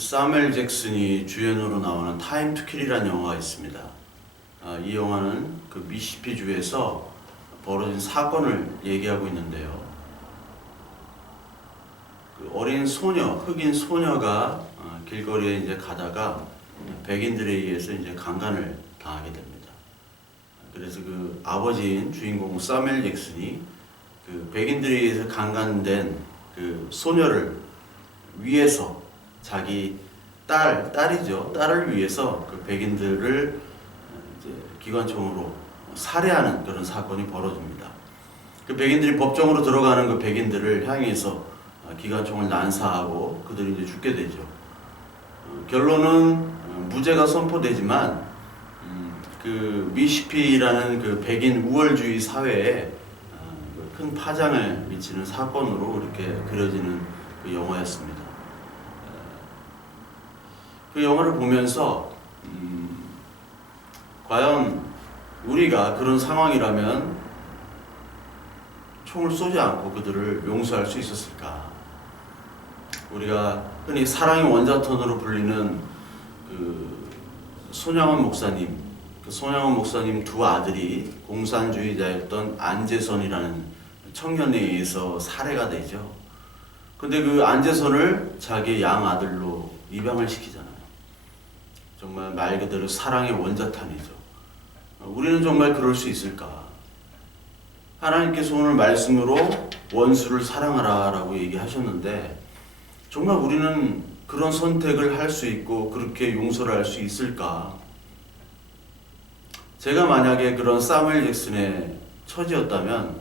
사무엘 잭슨이 주연으로 나오는 타임 투 킬이라는 영화가 있습니다. 이 영화는 그 미시시피 주에서 벌어진 사건을 얘기하고 있는데요. 그 어린 소녀, 흑인 소녀가 길거리에 이제 가다가 백인들에 의해서 이제 강간을 당하게 됩니다. 그래서 그 아버지인 주인공 사무엘 잭슨이 그 백인들에 의해서 강간된 그 소녀를 위해서 자기 딸을 위해서 그 백인들을 이제 기관총으로 살해하는 그런 사건이 벌어집니다. 그 백인들이 법정으로 들어가는 그 백인들을 향해서 기관총을 난사하고 그들이 이제 죽게 되죠. 결론은 무죄가 선포되지만 그 미시시피라는 그 백인 우월주의 사회에 큰 파장을 미치는 사건으로 이렇게 그려지는 그 영화였습니다. 그 영화를 보면서 과연 우리가 그런 상황이라면 총을 쏘지 않고 그들을 용서할 수 있었을까? 우리가 흔히 사랑의 원자턴으로 불리는 그 손양원 목사님 두 아들이 공산주의자였던 안재선이라는 청년에 의해서 살해가 되죠. 근데 그 안재선을 자기 양 아들로 입양을 시키잖아요. 정말 말 그대로 사랑의 원자탄이죠. 우리는 정말 그럴 수 있을까? 하나님께서 오늘 말씀으로 원수를 사랑하라 라고 얘기하셨는데 정말 우리는 그런 선택을 할 수 있고 그렇게 용서를 할 수 있을까? 제가 만약에 그런 사무엘 잭슨의 처지였다면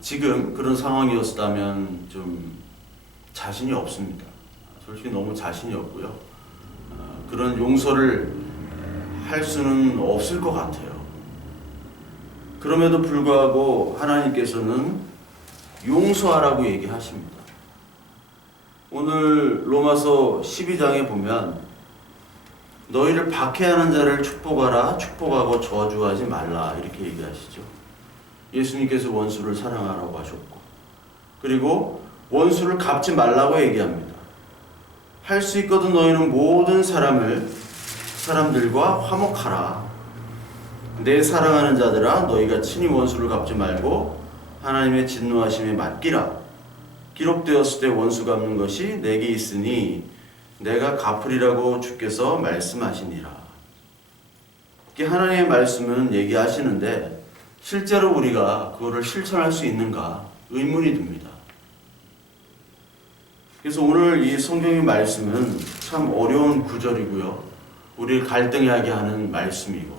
지금 그런 상황이었다면 좀 자신이 없습니다. 솔직히 너무 자신이 없고요. 그런 용서를 할 수는 없을 것 같아요. 그럼에도 불구하고 하나님께서는 용서하라고 얘기하십니다. 오늘 로마서 12장에 보면 너희를 박해하는 자를 축복하라, 축복하고 저주하지 말라 이렇게 얘기하시죠. 예수님께서 원수를 사랑하라고 하셨고 그리고 원수를 갚지 말라고 얘기합니다. 할 수 있거든 너희는 모든 사람들과 화목하라. 내 사랑하는 자들아 너희가 친히 원수를 갚지 말고 하나님의 진노하심에 맡기라. 기록되었을 때 원수 갚는 것이 내게 있으니 내가 갚으리라고 주께서 말씀하시니라. 이렇게 하나님의 말씀은 얘기하시는데 실제로 우리가 그거를 실천할 수 있는가 의문이 듭니다. 그래서 오늘 이 성경의 말씀은 참 어려운 구절이고요. 우리를 갈등하게 하는 말씀이고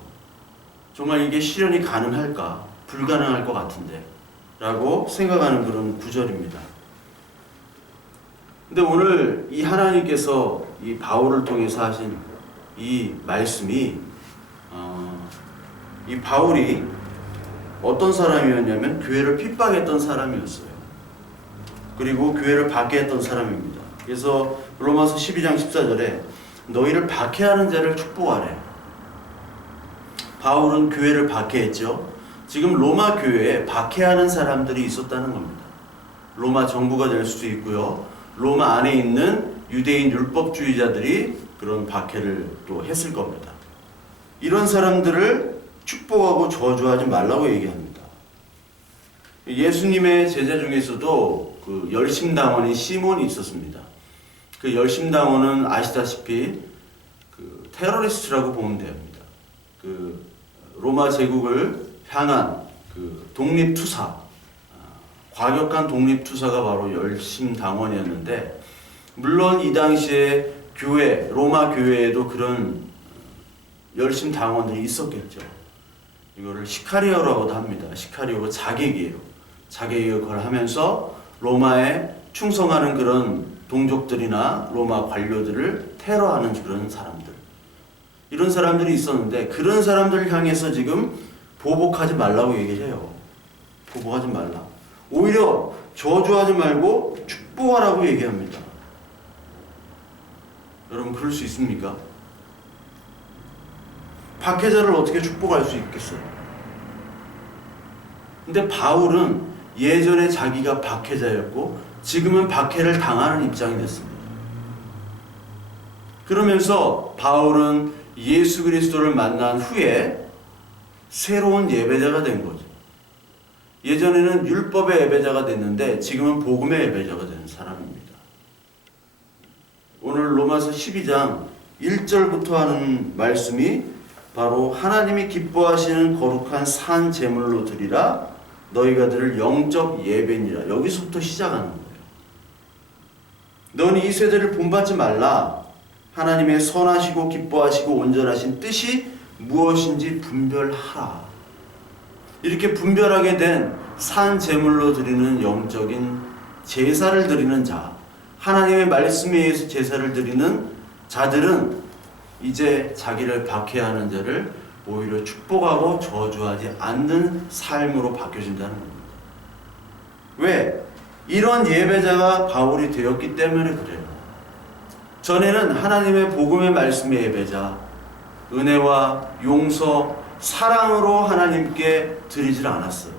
정말 이게 실현이 가능할까? 불가능할 것 같은데 라고 생각하는 그런 구절입니다. 근데 오늘 이 하나님께서 이 바울을 통해서 하신 이 말씀이 이 바울이 어떤 사람이었냐면 교회를 핍박했던 사람이었어요. 그리고 교회를 박해했던 사람입니다. 그래서 로마서 12장 14절에 너희를 박해하는 자를 축복하래. 바울은 교회를 박해했죠. 지금 로마 교회에 박해하는 사람들이 있었다는 겁니다. 로마 정부가 될 수도 있고요. 로마 안에 있는 유대인 율법주의자들이 그런 박해를 또 했을 겁니다. 이런 사람들을 축복하고 저주하지 말라고 얘기합니다. 예수님의 제자 중에서도 그 열심당원인 시몬이 있었습니다. 그 열심당원은 아시다시피 그 테러리스트라고 보면 됩니다. 그 로마 제국을 향한 그 독립투사, 과격한 독립투사가 바로 열심당원이었는데 물론 이 당시에 교회, 로마 교회에도 그런 열심당원들이 있었겠죠. 이거를 시카리오라고도 합니다. 시카리오가 자객이에요. 자객을 하면서 로마에 충성하는 그런 동족들이나 로마 관료들을 테러하는 그런 사람들. 이런 사람들이 있었는데 그런 사람들을 향해서 지금 보복하지 말라고 얘기해요. 보복하지 말라. 오히려 저주하지 말고 축복하라고 얘기합니다. 여러분 그럴 수 있습니까? 박해자를 어떻게 축복할 수 있겠어요? 근데 바울은 예전에 자기가 박해자였고 지금은 박해를 당하는 입장이 됐습니다. 그러면서 바울은 예수 그리스도를 만난 후에 새로운 예배자가 된 거죠. 예전에는 율법의 예배자가 됐는데 지금은 복음의 예배자가 된 사람입니다. 오늘 로마서 12장 1절부터 하는 말씀이 바로 하나님이 기뻐하시는 거룩한 산 제물로 드리라 너희가 드릴 영적 예배니라. 여기서부터 시작하는 거예요. 너는 이 세대를 본받지 말라. 하나님의 선하시고 기뻐하시고 온전하신 뜻이 무엇인지 분별하라. 이렇게 분별하게 된 산 제물로 드리는 영적인 제사를 드리는 자, 하나님의 말씀에 의해서 제사를 드리는 자들은 이제 자기를 박해하는 자를 오히려 축복하고 저주하지 않는 삶으로 바뀌어진다는 겁니다. 왜? 이런 예배자가 바울이 되었기 때문에 그래요. 전에는 하나님의 복음의 말씀의 예배자, 은혜와 용서, 사랑으로 하나님께 드리질 않았어요.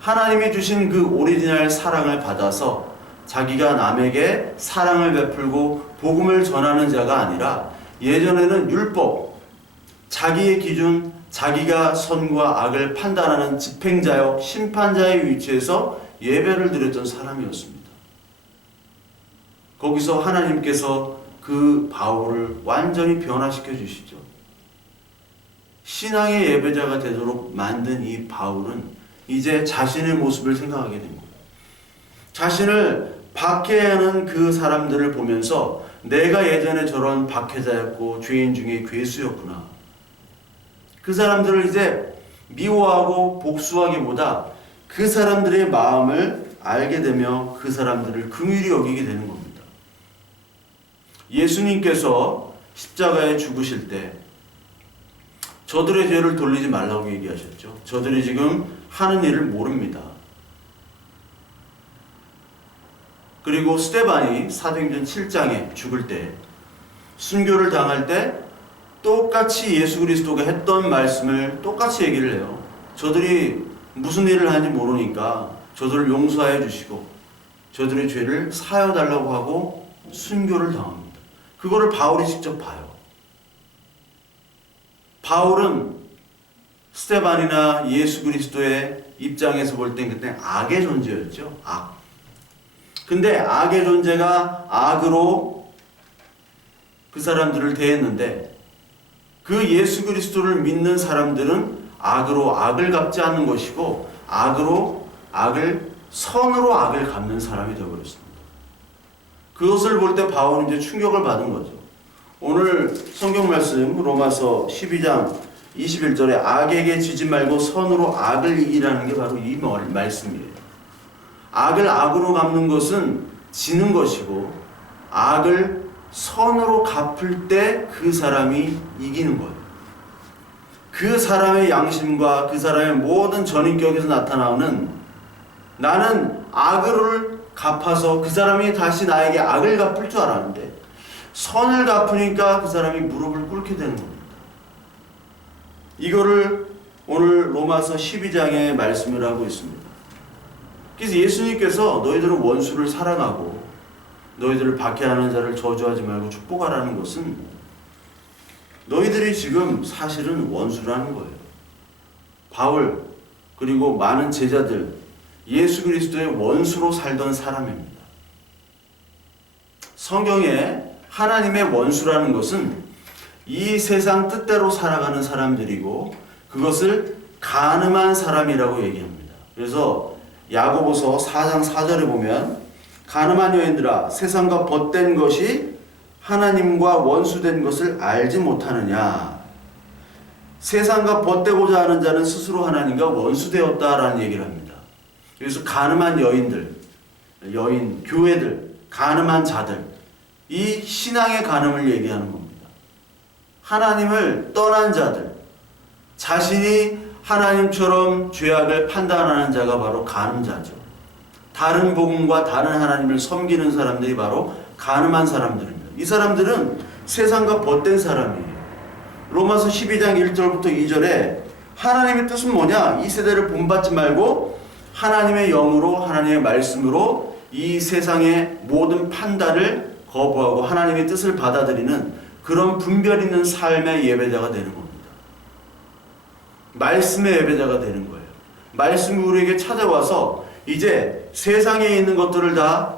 하나님이 주신 그 오리지널 사랑을 받아서 자기가 남에게 사랑을 베풀고 복음을 전하는 자가 아니라 예전에는 율법, 자기의 기준, 자기가 선과 악을 판단하는 집행자요, 심판자의 위치에서 예배를 드렸던 사람이었습니다. 거기서 하나님께서 그 바울을 완전히 변화시켜 주시죠. 신앙의 예배자가 되도록 만든 이 바울은 이제 자신의 모습을 생각하게 됩니다. 자신을 박해하는 그 사람들을 보면서 내가 예전에 저런 박해자였고 죄인 중에 괴수였구나. 그 사람들을 이제 미워하고 복수하기보다 그 사람들의 마음을 알게 되며 그 사람들을 긍휼히 여기게 되는 겁니다. 예수님께서 십자가에 죽으실 때 저들의 죄를 돌리지 말라고 얘기하셨죠. 저들이 지금 하는 일을 모릅니다. 그리고 스데반이 사도행전 7장에 죽을 때 순교를 당할 때 똑같이 예수 그리스도가 했던 말씀을 똑같이 얘기를 해요. 저들이 무슨 일을 하는지 모르니까 저들을 용서해 주시고 저들의 죄를 사여 달라고 하고 순교를 당합니다. 그거를 바울이 직접 봐요. 바울은 스데반이나 예수 그리스도의 입장에서 볼 땐 그때 악의 존재였죠. 악. 근데 악의 존재가 악으로 그 사람들을 대했는데 그 예수 그리스도를 믿는 사람들은 악으로 악을 갚지 않는 것이고 선으로 악을 갚는 사람이 되어버렸습니다. 그것을 볼 때 바울은 이제 충격을 받은 거죠. 오늘 성경 말씀 로마서 12장 21절에 악에게 지지 말고 선으로 악을 이기라는 게 바로 이 말씀이에요. 악을 악으로 갚는 것은 지는 것이고 악을 선으로 갚을 때 그 사람이 이기는 거예요. 그 사람의 양심과 그 사람의 모든 전인격에서 나타나는 나는 악을 갚아서 그 사람이 다시 나에게 악을 갚을 줄 알았는데 선을 갚으니까 그 사람이 무릎을 꿇게 되는 겁니다. 이거를 오늘 로마서 12장에 말씀을 하고 있습니다. 그래서 예수님께서 너희들은 원수를 사랑하고 너희들을 박해하는 자를 저주하지 말고 축복하라는 것은 너희들이 지금 사실은 원수라는 거예요. 바울 그리고 많은 제자들 예수 그리스도의 원수로 살던 사람입니다. 성경에 하나님의 원수라는 것은 이 세상 뜻대로 살아가는 사람들이고 그것을 간음한 사람이라고 얘기합니다. 그래서 야고보서 4장 4절에 보면 간음한 여인들아 세상과 벗된 것이 하나님과 원수된 것을 알지 못하느냐. 세상과 벗되고자 하는 자는 스스로 하나님과 원수되었다라는 얘기를 합니다. 그래서 간음한 여인들, 교회들, 간음한 자들, 이 신앙의 간음을 얘기하는 겁니다. 하나님을 떠난 자들, 자신이 하나님처럼 죄악을 판단하는 자가 바로 간음자죠. 다른 복음과 다른 하나님을 섬기는 사람들이 바로 간음한 사람들입니다. 이 사람들은 세상과 벗된 사람이에요. 로마서 12장 1절부터 2절에 하나님의 뜻은 뭐냐? 이 세대를 본받지 말고 하나님의 영으로 하나님의 말씀으로 이 세상의 모든 판단을 거부하고 하나님의 뜻을 받아들이는 그런 분별 있는 삶의 예배자가 되는 겁니다. 말씀의 예배자가 되는 거예요. 말씀이 우리에게 찾아와서 이제 세상에 있는 것들을 다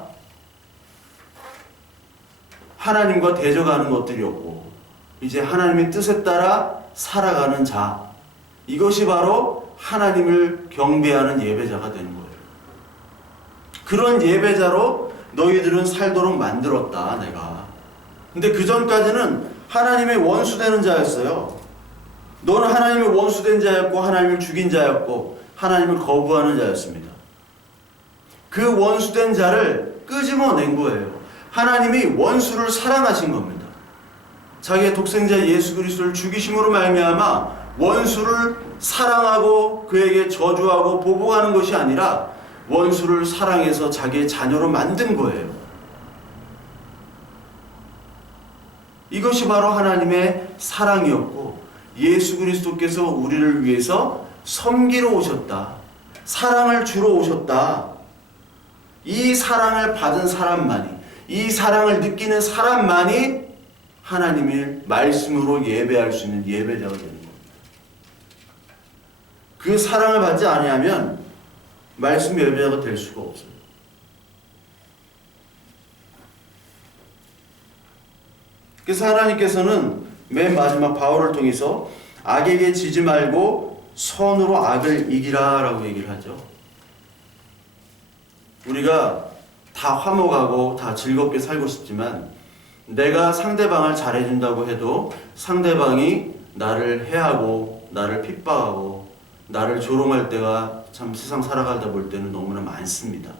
하나님과 대적하는 것들이었고 이제 하나님의 뜻에 따라 살아가는 자, 이것이 바로 하나님을 경배하는 예배자가 되는 거예요. 그런 예배자로 너희들은 살도록 만들었다, 내가. 근데 그 전까지는 하나님의 원수되는 자였어요. 너는 하나님의 원수된 자였고 하나님을 죽인 자였고 하나님을 거부하는 자였습니다. 그 원수된 자를 끄집어낸 거예요. 하나님이 원수를 사랑하신 겁니다. 자기의 독생자 예수 그리스도를 죽이심으로 말미암아 원수를 사랑하고 그에게 저주하고 보복하는 것이 아니라 원수를 사랑해서 자기의 자녀로 만든 거예요. 이것이 바로 하나님의 사랑이었고 예수 그리스도께서 우리를 위해서 섬기러 오셨다. 사랑을 주러 오셨다. 이 사랑을 받은 사람만이, 이 사랑을 느끼는 사람만이 하나님의 말씀으로 예배할 수 있는 예배자가 되는 겁니다. 그 사랑을 받지 아니하면 말씀 예배자가 될 수가 없어요. 그래서 하나님께서는 맨 마지막 바울을 통해서 악에게 지지 말고 선으로 악을 이기라 라고 얘기를 하죠. 우리가 다 화목하고 다 즐겁게 살고 싶지만 내가 상대방을 잘해준다고 해도 상대방이 나를 해하고 나를 핍박하고 나를 조롱할 때가 참 세상 살아가다 볼 때는 너무나 많습니다.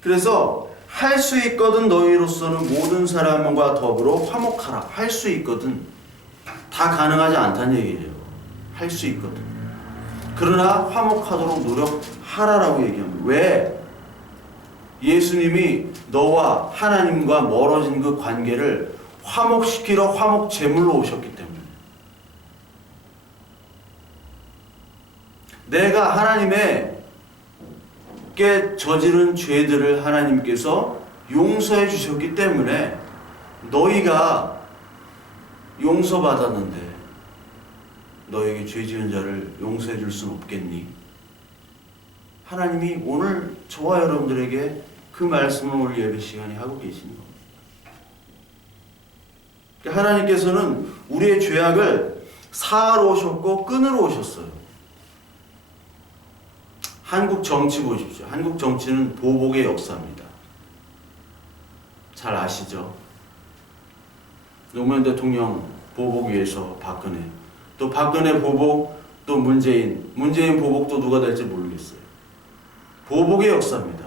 그래서 할 수 있거든 너희로서는 모든 사람과 더불어 화목하라. 할 수 있거든. 다 가능하지 않다는 얘기예요. 할 수 있거든. 그러나 화목하도록 노력하라라고 얘기합니다. 왜? 예수님이 너와 하나님과 멀어진 그 관계를 화목시키러 화목 제물로 오셨기 때문에. 내가 하나님께 저지른 죄들을 하나님께서 용서해 주셨기 때문에 너희가 용서받았는데 너에게 죄 지은 자를 용서해 줄 수는 없겠니? 하나님이 오늘 저와 여러분들에게 그 말씀을 오늘 예배 시간에 하고 계시는 겁니다. 하나님께서는 우리의 죄악을 사하러 오셨고 끊으러 오셨어요. 한국 정치 보십시오. 한국 정치는 보복의 역사입니다. 잘 아시죠? 노무현 대통령 보복 위해서 박근혜, 또 박근혜 보복, 또 문재인 보복도 누가 될지 모르겠어요. 보복의 역사입니다.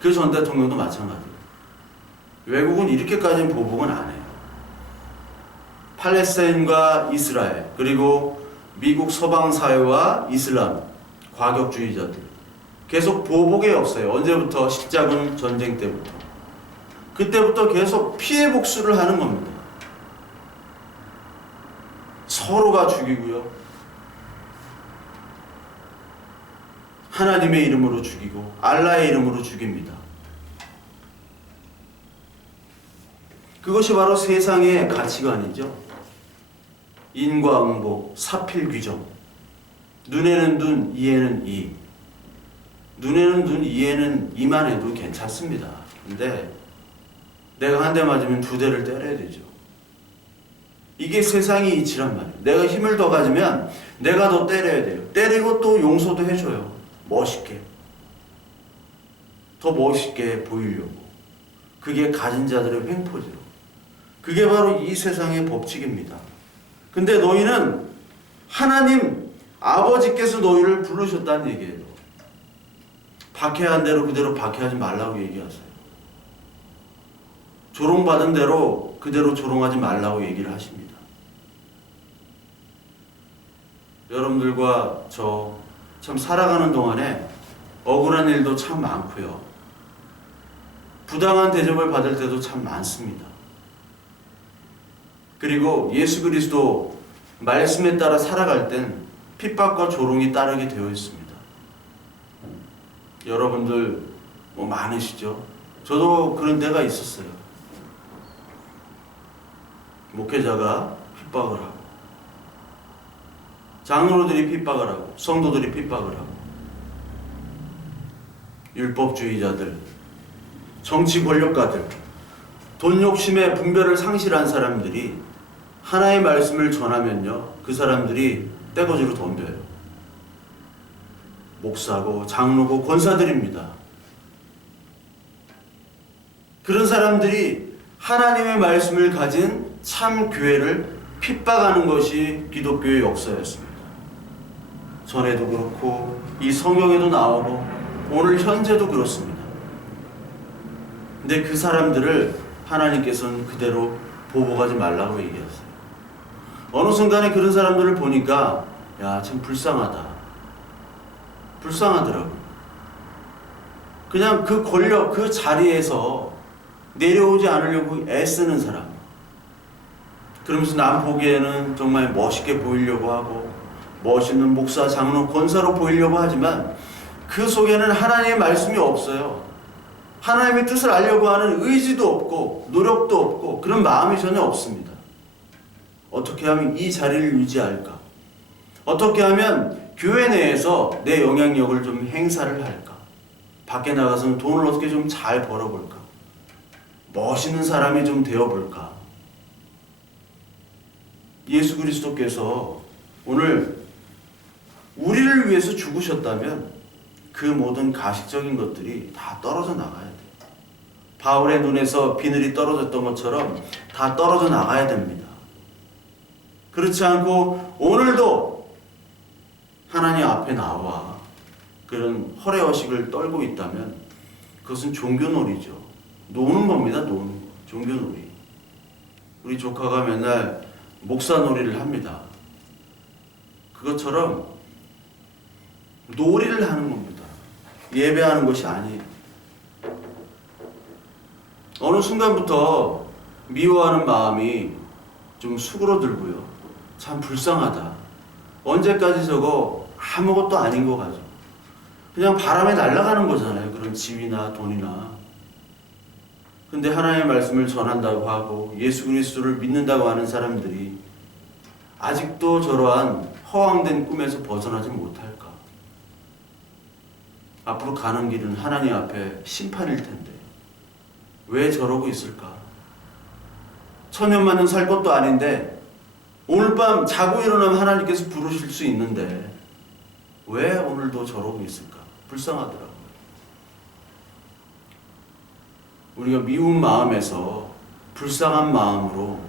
그 전 대통령도 마찬가지예요. 외국은 이렇게까지는 보복은 안 해요. 팔레스타인과 이스라엘, 그리고 미국 서방사회와 이슬람 과격주의자들 계속 보복의 역사예요. 언제부터? 십자군 전쟁 때부터. 그때부터 계속 피해 복수를 하는 겁니다. 서로가 죽이고요. 하나님의 이름으로 죽이고 알라의 이름으로 죽입니다. 그것이 바로 세상의 가치관이죠. 인과응보, 사필귀정. 눈에는 눈, 이에는 이. 눈에는 눈, 이에는 이만 해도 괜찮습니다. 근데 내가 한 대 맞으면 두 대를 때려야 되죠. 이게 세상의 이치란 말이에요. 내가 힘을 더 가지면 내가 더 때려야 돼요. 때리고 또 용서도 해줘요. 멋있게. 더 멋있게 보이려고. 그게 가진 자들의 횡포죠. 그게 바로 이 세상의 법칙입니다. 근데 너희는 하나님 아버지께서 너희를 부르셨다는 얘기예요. 박해한 대로 그대로 박해하지 말라고 얘기하세요. 조롱받은 대로 그대로 조롱하지 말라고 얘기를 하십니다. 여러분들과 저 참 살아가는 동안에 억울한 일도 참 많고요. 부당한 대접을 받을 때도 참 많습니다. 그리고 예수 그리스도 말씀에 따라 살아갈 땐 핍박과 조롱이 따르게 되어 있습니다. 여러분들 많으시죠? 저도 그런 때가 있었어요. 목회자가 핍박을 하고, 장로들이 핍박을 하고, 성도들이 핍박을 하고, 율법주의자들, 정치 권력가들, 돈 욕심에 분별을 상실한 사람들이 하나의 말씀을 전하면요, 그 사람들이 떼거지로 덤벼요. 목사고 장로고 권사들입니다. 그런 사람들이 하나님의 말씀을 가진 참 교회를 핍박하는 것이 기독교의 역사였습니다. 전에도 그렇고 이 성경에도 나오고 오늘 현재도 그렇습니다. 근데 그 사람들을 하나님께서는 그대로 보복하지 말라고 얘기했어요. 어느 순간에 그런 사람들을 보니까 야, 참 불쌍하더라고요. 그냥 그 권력, 그 자리에서 내려오지 않으려고 애쓰는 사람. 그러면서 남 보기에는 정말 멋있게 보이려고 하고 멋있는 목사, 장로, 권사로 보이려고 하지만 그 속에는 하나님의 말씀이 없어요. 하나님의 뜻을 알려고 하는 의지도 없고 노력도 없고 그런 마음이 전혀 없습니다. 어떻게 하면 이 자리를 유지할까? 어떻게 하면 교회 내에서 내 영향력을 좀 행사를 할까? 밖에 나가서는 돈을 어떻게 좀 잘 벌어볼까? 멋있는 사람이 좀 되어볼까? 예수 그리스도께서 오늘 우리를 위해서 죽으셨다면 그 모든 가식적인 것들이 다 떨어져 나가야 돼요. 바울의 눈에서 비늘이 떨어졌던 것처럼 다 떨어져 나가야 됩니다. 그렇지 않고 오늘도 하나님 앞에 나와 그런 허례허식을 떨고 있다면 그것은 종교놀이죠. 노는 겁니다. 노는 거. 종교놀이. 우리 조카가 맨날 목사놀이를 합니다. 그것처럼 놀이를 하는 겁니다. 예배하는 것이 아니에요. 어느 순간부터 미워하는 마음이 좀 수그러들고요. 참 불쌍하다. 언제까지 저거 아무것도 아닌 것 같죠. 그냥 바람에 날아가는 거잖아요. 그런 집이나 돈이나. 근데 하나님의 말씀을 전한다고 하고 예수 그리스도를 믿는다고 하는 사람들이 아직도 저러한 허황된 꿈에서 벗어나지 못할까? 앞으로 가는 길은 하나님 앞에 심판일 텐데 왜 저러고 있을까? 천년만년 살 것도 아닌데 오늘 밤 자고 일어나면 하나님께서 부르실 수 있는데 왜 오늘도 저러고 있을까? 불쌍하더라고요. 우리가 미운 마음에서 불쌍한 마음으로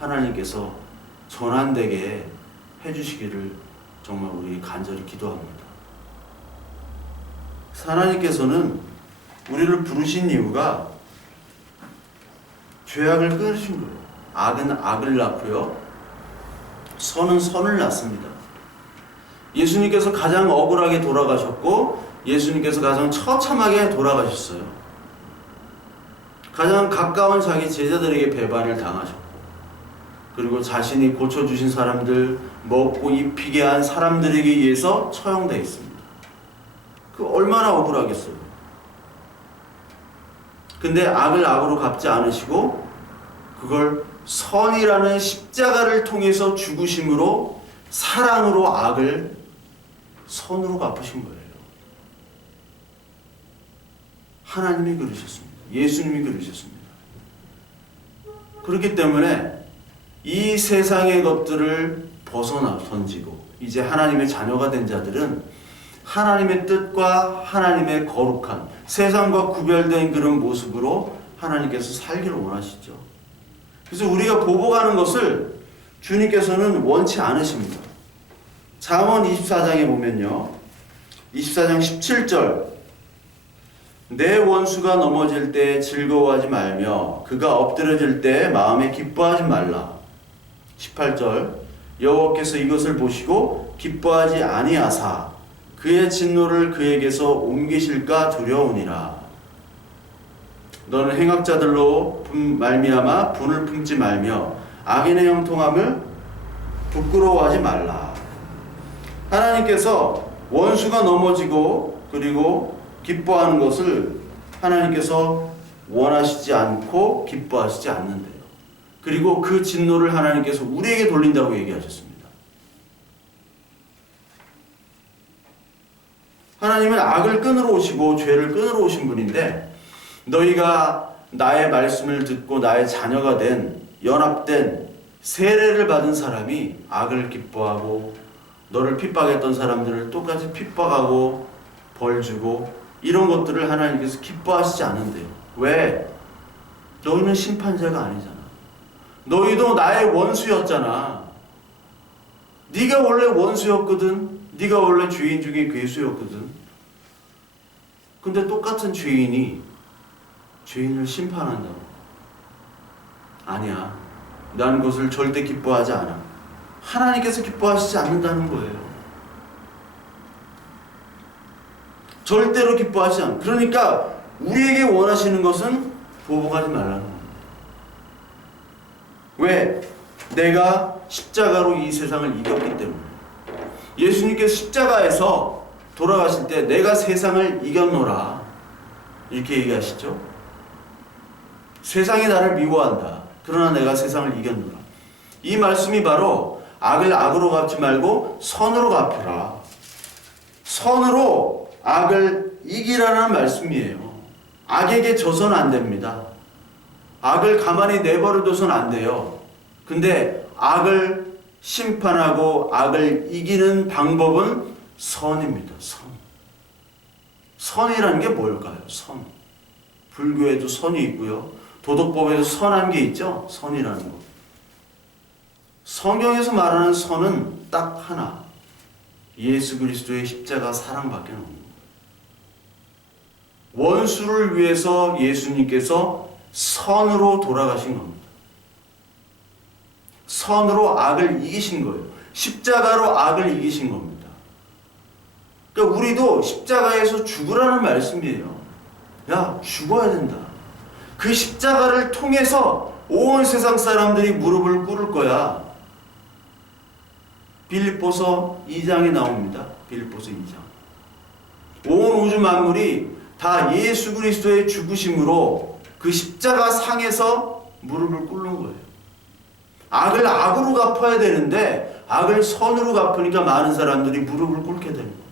하나님께서 전환되게 해주시기를 정말 우리 간절히 기도합니다. 하나님께서는 우리를 부르신 이유가 죄악을 끊으신 거예요. 악은 악을 낳고요. 선은 선을 낳습니다. 예수님께서 가장 억울하게 돌아가셨고 예수님께서 가장 처참하게 돌아가셨어요. 가장 가까운 자기 제자들에게 배반을 당하셨고 그리고 자신이 고쳐주신 사람들, 먹고 입히게 한 사람들에게 의해서 처형되어 있습니다. 그 얼마나 억울하겠어요. 근데 악을 악으로 갚지 않으시고 그걸 선이라는 십자가를 통해서 죽으심으로 사랑으로 악을 선으로 갚으신 거예요. 하나님이 그러셨습니다. 예수님이 그러셨습니다. 그렇기 때문에 이 세상의 것들을 벗어나 던지고 이제 하나님의 자녀가 된 자들은 하나님의 뜻과 하나님의 거룩한 세상과 구별된 그런 모습으로 하나님께서 살기를 원하시죠. 그래서 우리가 보복하는 것을 주님께서는 원치 않으십니다. 잠언 24장에 보면요. 24장 17절 내 원수가 넘어질 때 즐거워하지 말며 그가 엎드러질 때 마음에 기뻐하지 말라. 18절 여호와께서 이것을 보시고 기뻐하지 아니하사 그의 진노를 그에게서 옮기실까 두려우니라. 너는 행악자들로 말미암아 분을 품지 말며 악인의 형통함을 부끄러워하지 말라. 하나님께서 원수가 넘어지고 그리고 기뻐하는 것을 하나님께서 원하시지 않고 기뻐하시지 않는데요. 그리고 그 진노를 하나님께서 우리에게 돌린다고 얘기하셨습니다. 하나님은 악을 끊으러 오시고 죄를 끊으러 오신 분인데, 너희가 나의 말씀을 듣고 나의 자녀가 된, 연합된, 세례를 받은 사람이 악을 기뻐하고 너를 핍박했던 사람들을 똑같이 핍박하고 벌주고 이런 것들을 하나님께서 기뻐하시지 않은데요. 왜? 너희는 심판자가 아니잖아. 너희도 나의 원수였잖아. 네가 원래 원수였거든. 네가 원래 죄인 중에 괴수였거든. 근데 똑같은 죄인이 죄인을 심판한다고? 아니야. 나는 그것을 절대 기뻐하지 않아. 하나님께서 기뻐하시지 않는다는 거예요. 절대로 기뻐하지 않아. 그러니까 우리에게 원하시는 것은 보복하지 말라는 겁니다. 왜? 내가 십자가로 이 세상을 이겼기 때문에. 예수님께서 십자가에서 돌아가실 때 내가 세상을 이겼노라 이렇게 얘기하시죠. 세상이 나를 미워한다. 그러나 내가 세상을 이겼노라. 이 말씀이 바로 악을 악으로 갚지 말고 선으로 갚으라. 선으로 악을 이기라는 말씀이에요. 악에게 져서는 안 됩니다. 악을 가만히 내버려둬서는 안 돼요. 근데 악을 심판하고 악을 이기는 방법은 선입니다. 선. 선이라는 게 뭘까요? 선. 불교에도 선이 있고요. 도덕법에도 선한 게 있죠. 선이라는 거. 성경에서 말하는 선은 딱 하나. 예수 그리스도의 십자가 사랑밖에 없는 거예요. 원수를 위해서 예수님께서 선으로 돌아가신 겁니다. 선으로 악을 이기신 거예요. 십자가로 악을 이기신 겁니다. 그러니까 우리도 십자가에서 죽으라는 말씀이에요. 야, 죽어야 된다. 그 십자가를 통해서 온 세상 사람들이 무릎을 꿇을 거야. 빌립보서 2장에 나옵니다. 빌립보서 2장. 온 우주 만물이 다 예수 그리스도의 죽으심으로 그 십자가 상에서 무릎을 꿇는 거예요. 악을 악으로 갚아야 되는데 악을 선으로 갚으니까 많은 사람들이 무릎을 꿇게 되는 겁니다.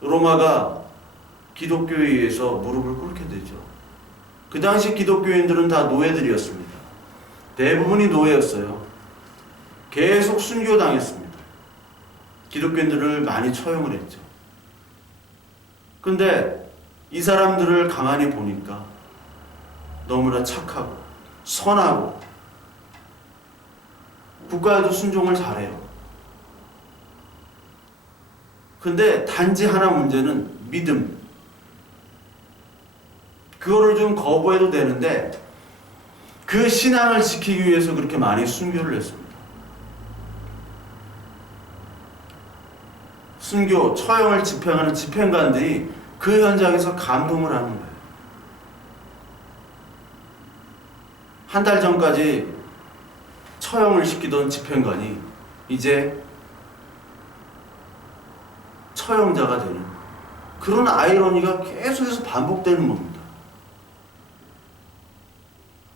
로마가 기독교에 의해서 무릎을 꿇게 되죠. 그 당시 기독교인들은 다 노예들이었습니다. 대부분이 노예였어요. 계속 순교당했습니다. 기독교인들을 많이 처형을 했죠. 근데 이 사람들을 가만히 보니까 너무나 착하고 선하고 국가에도 순종을 잘해요. 근데 단지 하나 문제는 믿음. 그거를 좀 거부해도 되는데 그 신앙을 지키기 위해서 그렇게 많이 순교를 했습니다. 순교, 처형을 집행하는 집행관들이 그 현장에서 감동을 하는 거예요. 한 달 전까지 처형을 시키던 집행관이 이제 처형자가 되는 그런 아이러니가 계속해서 반복되는 겁니다.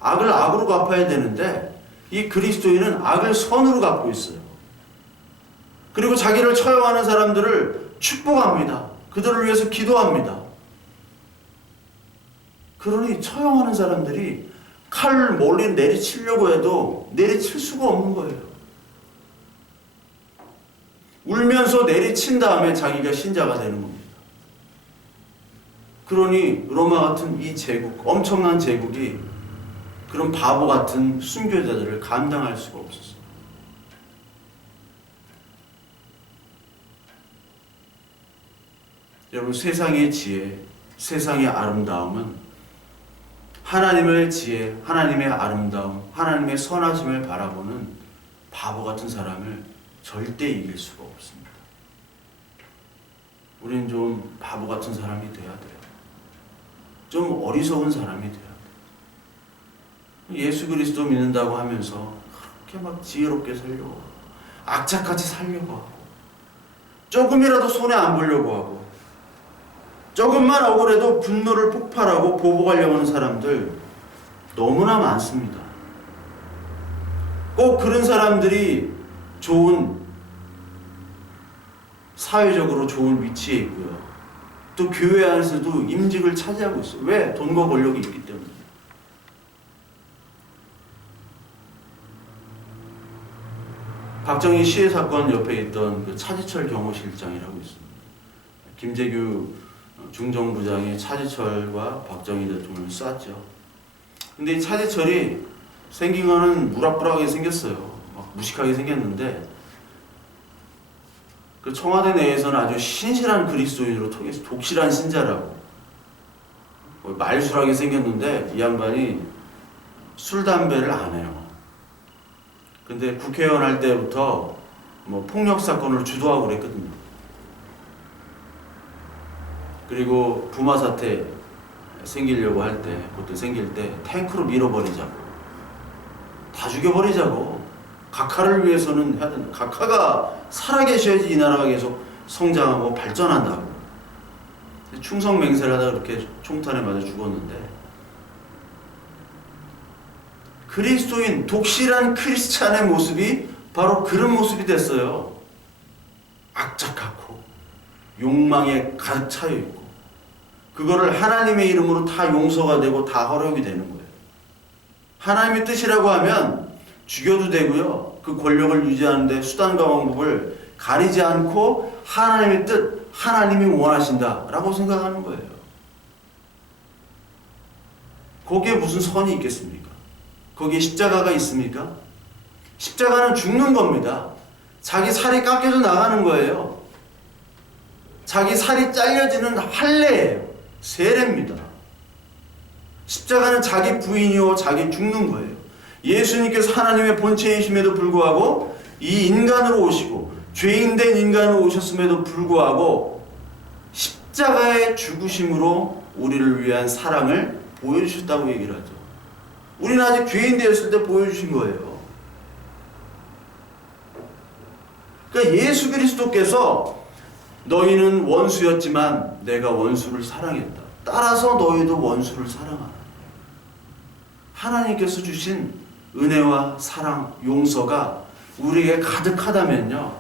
악을 악으로 갚아야 되는데 이 그리스도인은 악을 선으로 갚고 있어요. 그리고 자기를 처형하는 사람들을 축복합니다. 그들을 위해서 기도합니다. 그러니 처형하는 사람들이 칼을 멀리 내리치려고 해도 내리칠 수가 없는 거예요. 울면서 내리친 다음에 자기가 신자가 되는 겁니다. 그러니 로마 같은 이 제국, 엄청난 제국이 그런 바보 같은 순교자들을 감당할 수가 없었어요. 여러분, 세상의 지혜, 세상의 아름다움은 하나님의 지혜, 하나님의 아름다움, 하나님의 선하심을 바라보는 바보 같은 사람을 절대 이길 수가 없습니다. 우리는 좀 바보 같은 사람이 돼야 돼요. 좀 어리석은 사람이 돼야 돼요. 예수 그리스도 믿는다고 하면서 그렇게 막 지혜롭게 살려고 하고 악착같이 살려고 하고 조금이라도 손해 안 보려고 하고 조금만 억울해도 분노를 폭발하고 보복하려고 하는 사람들 너무나 많습니다. 꼭 그런 사람들이 좋은, 사회적으로 좋은 위치에 있고요. 또 교회 안에서도 임직을 차지하고 있어요. 왜? 돈과 권력이 있기 때문에. 박정희 시해 사건 옆에 있던 그 차지철 경호실장이라고 있습니다. 김재규 중정부장이 차지철과 박정희 대통령을 쐈죠. 근데 이 차지철이 생긴 거는 무락부락하게 생겼어요. 막 무식하게 생겼는데 그 청와대 내에서는 아주 신실한 그리스도인으로 통해서 독실한 신자라고 말술하게 생겼는데 이 양반이 술, 담배를 안 해요. 근데 국회의원 할 때부터 뭐 폭력 사건을 주도하고 그랬거든요. 그리고 부마 사태 생기려고 할 때, 그것도 생길 때 탱크로 밀어버리자고, 다 죽여버리자고, 각하를 위해서는 해야 된다. 각하가 살아계셔야지 이 나라가 계속 성장하고 발전한다고. 충성 맹세를 하다가 그렇게 총탄에 맞아 죽었는데, 그리스도인, 독실한 크리스찬의 모습이 바로 그런 모습이 됐어요. 악착하고 욕망에 가득 차여 있고, 그거를 하나님의 이름으로 다 용서가 되고 다 허락이 되는 거예요. 하나님의 뜻이라고 하면 죽여도 되고요. 그 권력을 유지하는데 수단과 방법을 가리지 않고 하나님의 뜻, 하나님이 원하신다라고 생각하는 거예요. 거기에 무슨 선이 있겠습니까? 거기에 십자가가 있습니까? 십자가는 죽는 겁니다. 자기 살이 깎여져 나가는 거예요. 자기 살이 잘려지는 할례예요. 세례입니다. 십자가는 자기 부인이요, 자기 죽는 거예요. 예수님께서 하나님의 본체이심에도 불구하고 이 인간으로 오시고 죄인된 인간으로 오셨음에도 불구하고 십자가의 죽으심으로 우리를 위한 사랑을 보여주셨다고 얘기를 하죠. 우리는 아직 죄인 되었을 때 보여주신 거예요. 그러니까 예수 그리스도께서 너희는 원수였지만 내가 원수를 사랑했다. 따라서 너희도 원수를 사랑하라. 하나님께서 주신 은혜와 사랑, 용서가 우리에게 가득하다면요,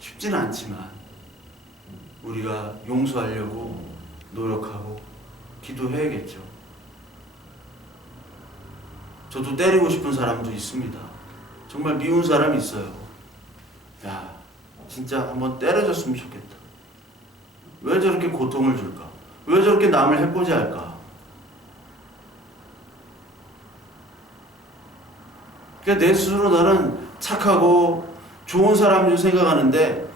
쉽지는 않지만 우리가 용서하려고 노력하고 기도해야겠죠. 저도 때리고 싶은 사람도 있습니다. 정말 미운 사람이 있어요. 야, 진짜 한번 때려줬으면 좋겠다. 왜 저렇게 고통을 줄까? 왜 저렇게 남을 해코지 할까? 그러니까 내 스스로 나는 착하고 좋은 사람인 줄 생각하는데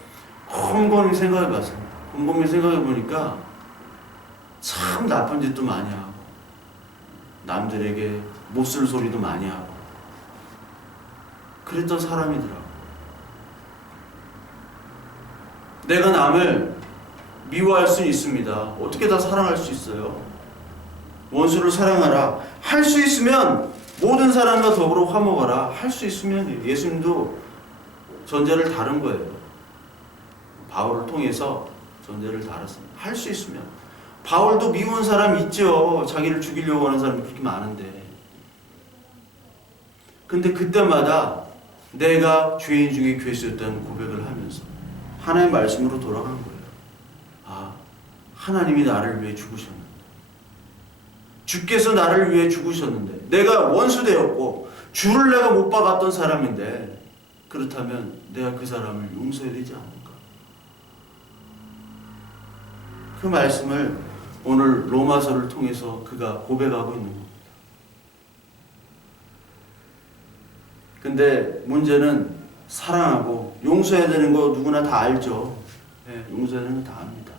곰곰이 생각해봤습니다. 곰곰이 생각해보니까 참 나쁜 짓도 많이 하고 남들에게 못쓸 소리도 많이 하고 그랬던 사람이더라고. 내가 남을 미워할 수 있습니다. 어떻게 다 사랑할 수 있어요? 원수를 사랑하라. 할 수 있으면 모든 사람과 더불어 화목하라. 할 수 있으면. 예수님도 전제를 다른 거예요. 바울을 통해서 전제를 달았습니다. 할 수 있으면. 바울도 미운 사람 있죠. 자기를 죽이려고 하는 사람이 그렇게 많은데. 근데 그때마다 내가 죄인 중에 괴수였다는 고백을 하면서 하나님의 말씀으로 돌아간 거예요. 아, 하나님이 나를 위해 죽으셨는데, 주께서 나를 위해 죽으셨는데, 내가 원수 되었고 주를 내가 못 박았던 사람인데, 그렇다면 내가 그 사람을 용서해야 되지 않을까? 그 말씀을 오늘 로마서를 통해서 그가 고백하고 있는 겁니다. 근데 문제는 사랑하고 용서해야 되는 거 누구나 다 알죠. 네, 용서해야 되는 거 다 압니다.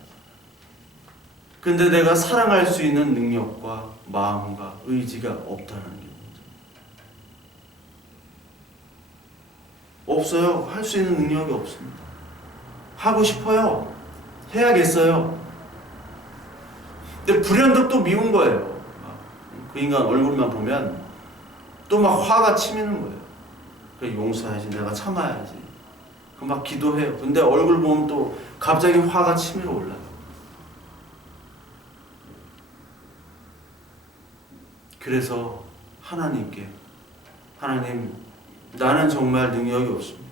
근데 내가 사랑할 수 있는 능력과 마음과 의지가 없다는 게 문제입니다. 없어요. 할 수 있는 능력이 없습니다. 하고 싶어요. 해야겠어요. 근데 불현듯 또 미운 거예요. 그 인간 얼굴만 보면 또 막 화가 치미는 거예요. 그래, 용서해야지. 내가 참아야지. 막 기도해요. 근데 얼굴 보면 또 갑자기 화가 치밀어 올라요. 그래서 하나님께, 하나님, 나는 정말 능력이 없습니다.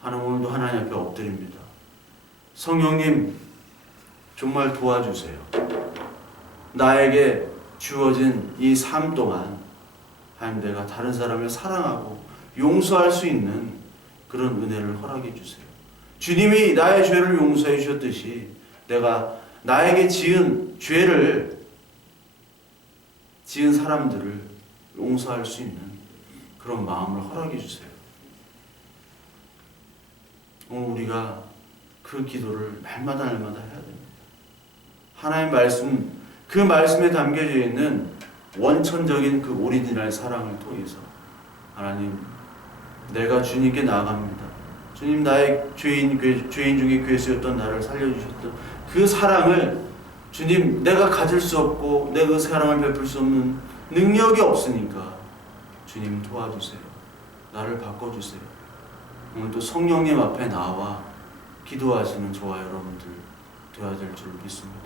하나님, 오늘도 하나님 앞에 엎드립니다. 성령님, 정말 도와주세요. 나에게 주어진 이 삶 동안 하나님, 내가 다른 사람을 사랑하고 용서할 수 있는 그런 은혜를 허락해 주세요. 주님이 나의 죄를 용서해 주셨듯이 내가 나에게 지은 죄를, 지은 사람들을 용서할 수 있는 그런 마음을 허락해 주세요. 오늘 우리가 그 기도를 날마다 해야 됩니다. 하나님 말씀, 그 말씀에 담겨져 있는 원천적인 그 오리지널 사랑을 통해서 하나님, 내가 주님께 나아갑니다. 주님, 나의 죄인 중에 괴수였던 나를 살려주셨던 그 사랑을 주님, 내가 가질 수 없고 내 그 사랑을 베풀 수 없는 능력이 없으니까 주님 도와주세요. 나를 바꿔주세요. 오늘도 성령님 앞에 나와 기도하시는 저와 여러분들 되어야 될 줄 믿습니다.